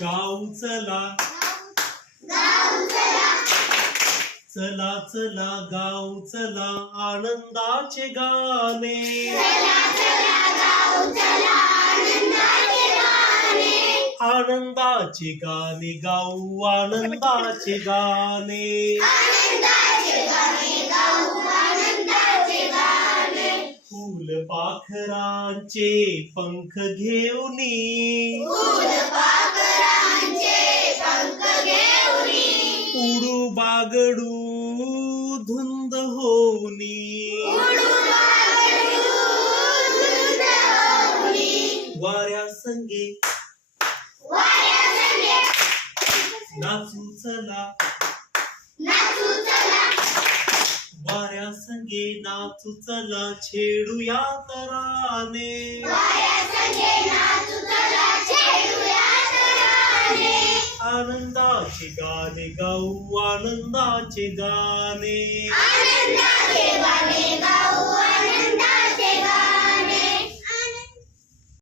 गाऊ चला चला चला गाऊ चला आनंदाचे गाणे आनंदाचे गाणे गाऊ आनंदाचे गाणे फुलपाखरांचे पंख घेऊनी उडू बागडू धुंद होनी वाऱ्या संगे नाचू चला वाऱ्या संगे नाचू चला छेडूया तराने आनंदाचे गाणे गाऊ आनंदाचे गाणे